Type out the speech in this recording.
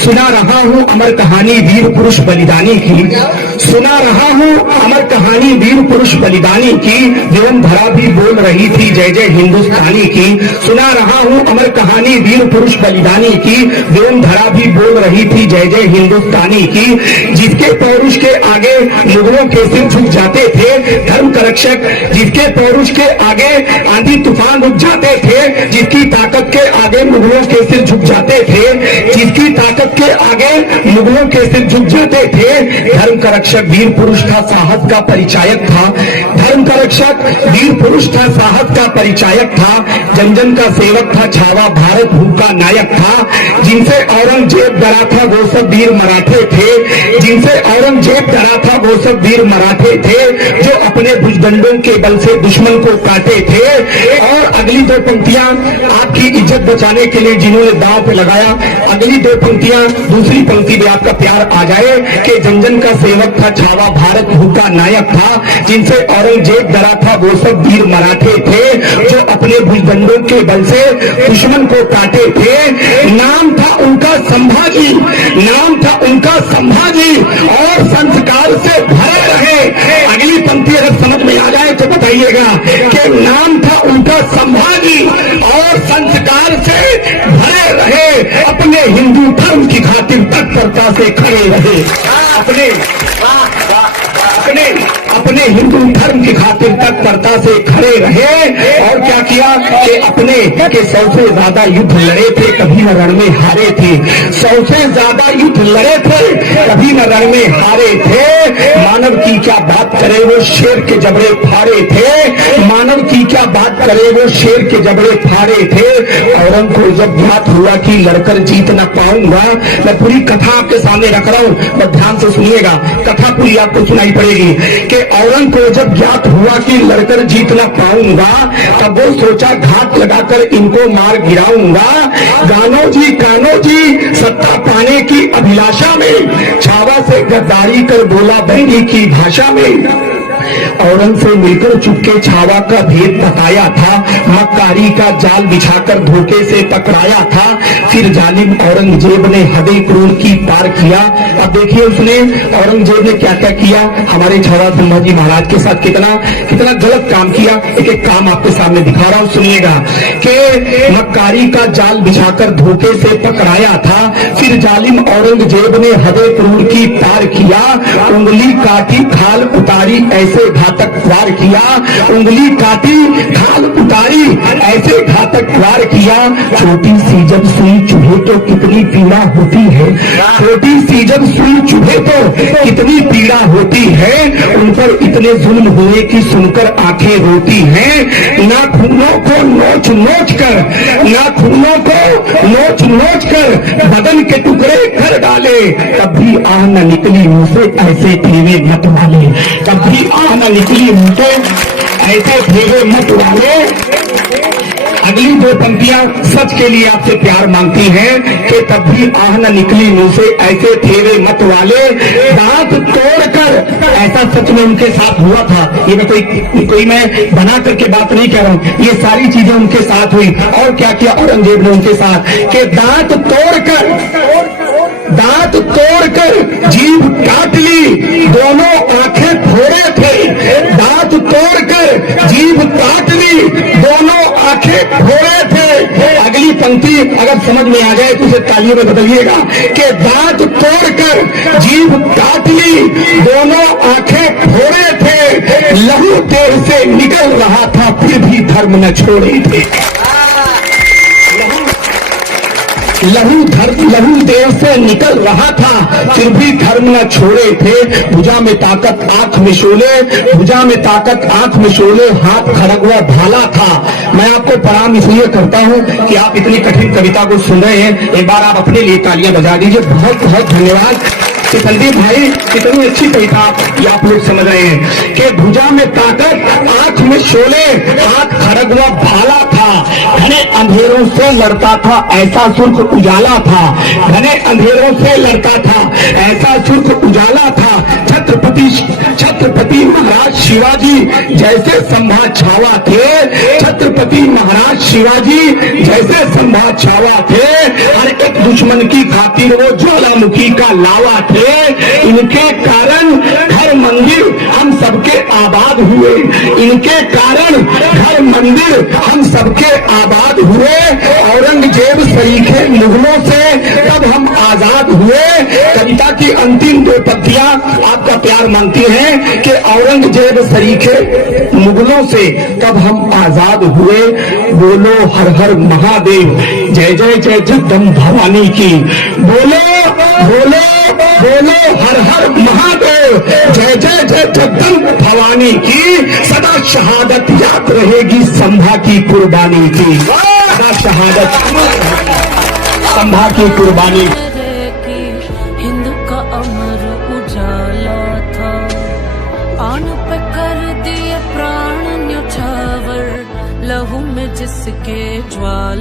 सुना रहा हूँ अमर कहानी वीर पुरुष बलिदानी की, सुना रहा हूँ अमर कहानी वीर पुरुष बलिदानी की, एवं धरा भी बोल रही थी जय जय हिंदुस्तानी की। सुना रहा हूँ अमर कहानी वीर पुरुष बलिदानी की, एवं धरा भी बोल रही थी जय जय हिंदुस्तानी की। जिसके पौरुष के आगे मुगलों के सिर झुक जाते थे धर्म का रक्षक, जिसके पौरुष के आगे आंधी तूफान रुक जाते थे, जिसकी ताकत के आगे मुगलों के सिर झुक जाते थे, जिसकी ताकत के आगे मुगलों के सिर झुक जाते थे। धर्म का रक्षक वीर पुरुष था, साहस का परिचायक था। धर्म का रक्षक वीर पुरुष था, साहस का परिचायक था। जन जन का सेवक था, छावा भारत भूख का नायक था। जिनसे औरंगजेब डरा था वो सब वीर मराठे थे, जिनसे औरंगजेब डरा था वो सब वीर मराठे थे, जो अपने भुजदंडों के बल से दुश्मन को काटे थे। और अगली दो पंक्तियां आपकी इज्जत बचाने के लिए जिन्होंने दांव पे लगाया, अगली दो पंक्तियां दूसरी पंक्ति में आपका प्यार आ जाए कि जन जन का सेवक था, छावा भारत भूख का नायक था। जिनसे औरंगजेब डरा था वो सब वीर मराठे थे, जो अपने भुजदंडों के बल से दुश्मन को काटे थे। नाम था उनका संभाजी, नाम था उनका संभाजी, और संस्कार से भरे रहे। अगली पंक्ति अगर समझ में आ जाए तो बताइएगा कि नाम था उनका संभाजी और संस्कार से भरे रहे। अपने हिंदू धर्म की खातिर तत्परता से खड़े रहे, अपने अपने हिंदू धर्म की खातिर तत्परता से खड़े रहे। और क्या किया कि अपने के 100 से ज्यादा युद्ध लड़े थे, कभी न रण में हारे थे। 100 से ज्यादा युद्ध लड़े थे, कभी न रण में हारे थे। मानव की क्या बात करे वो शेर के जबड़े फाड़े थे, मानव की क्या बात करे वो शेर के जबड़े फाड़े थे। औरंग को जब ज्ञात हुआ कि लड़कर जीत न पाऊंगा, मैं पूरी कथा आपके सामने रख रहा हूँ, बस ध्यान से सुनिएगा, कथा पूरी आपको सुनाई पड़ेगी। कि औरंग को जब ज्ञात हुआ कि लड़कर जीत न पाऊंगा, तब वो सोचा घात लगाकर इनको मार गिराऊंगा। कान्हो जी सत्ता पाने की अभिलाषा में छावा से गद्दारी कर बोला बैरी की भाषा में। औरंग से मिलकर चुपके छावा का भेद बताया था, मक्कारी का जाल बिछाकर धोखे से पकड़ाया था। फिर जालिम औरंगजेब ने हदे क्रूर की पार किया। अब देखिए उसने औरंगजेब ने क्या क्या किया हमारे छावा संभाजी महाराज के साथ, कितना कितना गलत काम किया। एक एक काम आपके सामने दिखा रहा हूं, सुनिएगा। कि मक्कारी का जाल बिछाकर धोखे से पकड़ाया था, फिर जालिम औरंगजेब ने हदे क्रूर की पार किया। उंगली काटी खाल उतारी ऐसे घातक वार किया, उंगली काटी खाल उतारी ऐसे घातक वार किया। छोटी सी जब सुई चुभे तो कितनी पीड़ा होती है, छोटी सी जब सुई चुभे तो कितनी पीड़ा होती है। उन पर इतने जुल्म हुए कि सुनकर आंखें रोती हैं। नाखूनों को नोच नोच कर, नाखूनों को नोच नोच कर बदन के टुकड़े कर डाले, तब भी आह न निकली मुंह से ऐसे ठेवे मत वाले, तब भी आह न निकली मुंह से ऐसे ठेवे मत वाले। अगली दो पंक्तियां सच के लिए आपसे प्यार मांगती हैं कि तब भी आह न निकली मुंह से ऐसे ठेवे मत वाले। दांत तोड़कर, ऐसा सच में उनके साथ हुआ था। ये मैं कोई मैं बना करके बात नहीं कह रहा हूं, ये सारी चीजें उनके साथ हुई। और क्या किया औरंगजेब ने उनके साथ कि दांत तोड़कर जीभ काट ली, दोनों आंखें फोड़े थे। दांत तोड़कर जीभ काट ली, दोनों आंखें फोड़े थे। अगली पंक्ति अगर समझ में आ जाए तो उसे तालियों में बदलिएगा कि दांत तोड़कर जीभ काट ली, दोनों आंखें फोड़े थे। लहू देह से निकल रहा था फिर भी धर्म न छोड़े थे। लहू देह से निकल रहा था फिर भी धर्म न छोड़े थे। भुजा में ताकत आंख में शोले, भुजा में ताकत आंख में शोले, हाथ खड़गवा भाला था। मैं आपको प्रणाम इसलिए करता हूं कि आप इतनी कठिन कविता को सुन रहे हैं। एक बार आप अपने लिए तालियां बजा दीजिए। बहुत बहुत धन्यवाद कि संदीप भाई, कितनी अच्छी कविता ये आप लोग समझ रहे हैं। कि भुजा में ताकत आंख में शोले, हाथ खड़गवा भाला था। घने अंधेरों से लड़ता था ऐसा सुर्ख उजाला था, घने अंधेरों से लड़ता था ऐसा सुर्ख उजाला था। छत्रपति छत्रपति महाराज शिवाजी जैसे संभा छावा थे, छत्रपति महाराज शिवाजी जैसे संभा छावा थे, हर एक दुश्मन की खातिर वो ज्वालामुखी का लावा थे। इनके कारण घर मंदिर हम सबके आबाद हुए, इनके कारण घर मंदिर हम सबके आबाद हुए। औरंगजेब सरीखे मुगलों से तब हम आजाद हुए। कविता की अंतिम दो पंक्तियां आपका प्यार मांगती हैं कि औरंगजेब सरीखे मुगलों से तब हम आजाद हुए। बोलो हर हर महादेव, जय जय जय जगदम्ब भवानी की। बोलो बोलो बोलो हर हर महादेव, जय जय जय जगदम्ब भवानी की। सदा शहादत याद रहेगी संभा की कुर्बानी की, सदा शहादत संभा की कुर्बानी। हिंद का अमर उजाला था, आन पे कर दिए प्राण न्यौछावर, लहू में जिसके ज्वाला।